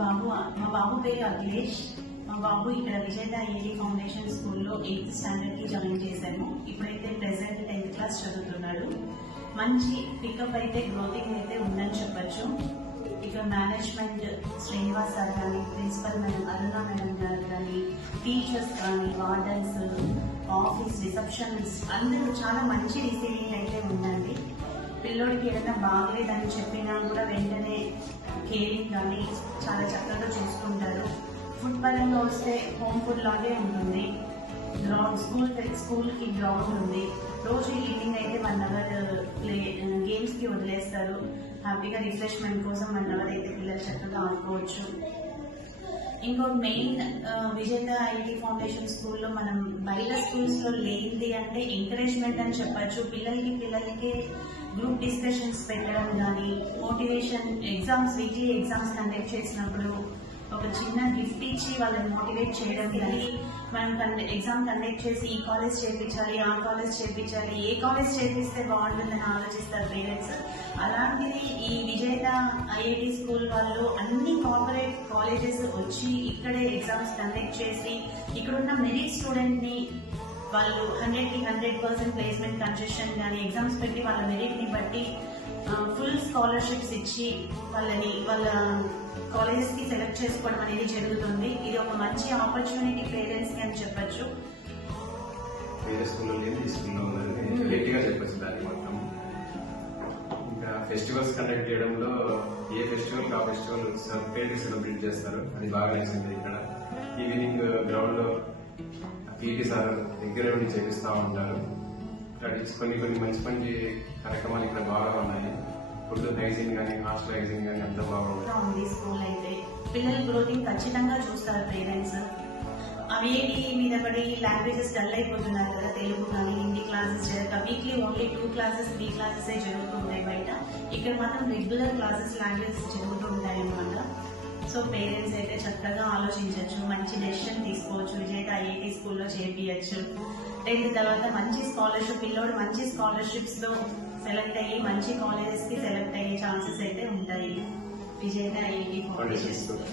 మా బాబు పేరు అఖిలేష్. మా బాబు ఇక్కడ విజేత ఐఐటి ఫౌండేషన్ స్కూల్లో 8th స్టాండర్డ్ కి జాయిన్ చేశాము. ఇప్పుడైతే ప్రెసెంట్ 10th క్లాస్ చదువుతున్నాడు. మంచి పికప్ అయితే గ్రోతింగ్ అయితే ఉందని చెప్పొచ్చు. ఇక మేనేజ్మెంట్ శ్రీనివాస్ సార్ కానీ, ప్రిన్సిపల్ మేడం అరుణ మేడం గారు కానీ, టీచర్స్ కానీ, వార్డన్స్, ఆఫీస్ రిసెప్షనిస్ట్ అందరూ చాలా మంచి రిసీవింగ్ అయితే ఉందండి. పిల్లోడికి ఏదైనా బాగలేదని చెప్పినా కూడా వెంటనే కేరింగ్ కానీ చాలా చక్కగా చూసుకుంటారు. ఫుడ్ పరంగా వస్తే హోమ్ ఫుడ్ లాగే ఉంటుంది. స్కూల్ కి గ్రౌండ్ ఉంది. రోజు ఈవినింగ్ అయితే 1 అవర్ గేమ్స్ కి వదిలేస్తారు. హ్యాపీగా రిఫ్రెష్మెంట్ కోసం 1 అవర్ అయితే పిల్లలు చక్కగా ఆడుకోవచ్చు. ఇంకోటి మెయిన్ విజేత ఐఐటి ఫౌండేషన్ స్కూల్లో మనం బయట స్కూల్స్ లో లేనిది అంటే ఎంకరేజ్మెంట్ అని చెప్పచ్చు. పిల్లలకి గ్రూప్ డిస్కషన్స్ పెట్టడం కానీ, మోటివేషన్ వీక్లీ ఎగ్జామ్స్ కండక్ట్ చేసినప్పుడు ఒక చిన్న గిఫ్ట్ ఇచ్చి వాళ్ళని మోటివేట్ చేయడం కానీ, మనం ఎగ్జామ్ కండక్ట్ చేసి ఈ కాలేజ్ చేర్పించాలి, ఆ కాలేజ్ చేర్పించాలి, ఏ కాలేజ్ చేర్పిస్తే బాగుంటుందని ఆలోచిస్తారు పేరెంట్స్. అలాంటిది ఈ విజేత ఐఐటి స్కూల్ వాళ్ళు అన్ని కార్పొరేట్ కాలేజెస్ వచ్చి ఇక్కడే ఎగ్జామ్స్ కండక్ట్ చేసి ఇక్కడున్న మెరిట్ స్టూడెంట్ ని వాళ్ళు 100కి 100% ప్లేస్మెంట్ కన్సెషన్ కానీ ఎగ్జామ్స్ పెట్టి వాళ్ళ మెరిట్ ని బట్టి ఫుల్ స్కాలర్షిప్స్ ఇచ్చి వాళ్ళ కాలేజెస్ కి సెలెక్ట్ చేసుకోవడం అనేది జరుగుతుంది. ఇది ఒక మంచి ఆపర్చునిటీ పేరెంట్స్ కి అని చెప్పచ్చు. ఇంకా ఫెస్టివల్స్ కండక్ట్ చేయడంలో ఏ ఫెస్టివల్ ఆ ఫెస్టివల్ సపరేట్ సెలబ్రేట్ చేస్తారు, అది బాగా నచ్చింది. ఇక్కడ ఈవినింగ్ గ్రౌండ్ లో పీటీ సార్ దగ్గర ఉండి చేపిస్తా ఉంటారు. కొన్ని మంచి కార్యక్రమాలు ఇక్కడ బాగా ఉన్నాయి. ఫుడ్ హైజీన్ కానీ, హాస్టల్ హైజీన్ కానీ అంతా బాగుంది. స్కూల్ అయితే పిల్లల గ్రోతింగ్ ఖచ్చితంగా చూస్తారు పేరెంట్స్. ఐఐటి మీద పడి లాంగ్వేజెస్ డల్ అయిపోతున్నారు కదా, తెలుగు కానీ Hindi classes weekly only 2 classes 3 classes జరుగుతుంటాయి బయట. ఇక్కడ మాత్రం రెగ్యులర్ క్లాసెస్ లాంగ్వేజెస్ జరుగుతుంటాయి అన్నమాట. సో పేరెంట్స్ అయితే చక్కగా ఆలోచించవచ్చు, మంచి డెసిషన్ తీసుకోవచ్చు, విజేత ఐఐటి స్కూల్లో చేర్పించచ్చు. 10th తర్వాత మంచి స్కాలర్షిప్, పిల్లోడు మంచి స్కాలర్షిప్స్ లో సెలెక్ట్ అయ్యి మంచి కాలేజెస్ కి సెలెక్ట్ అయ్యే ఛాన్సెస్ అయితే ఉంటాయి విజేత ఐఐటి ఫౌండేషన్.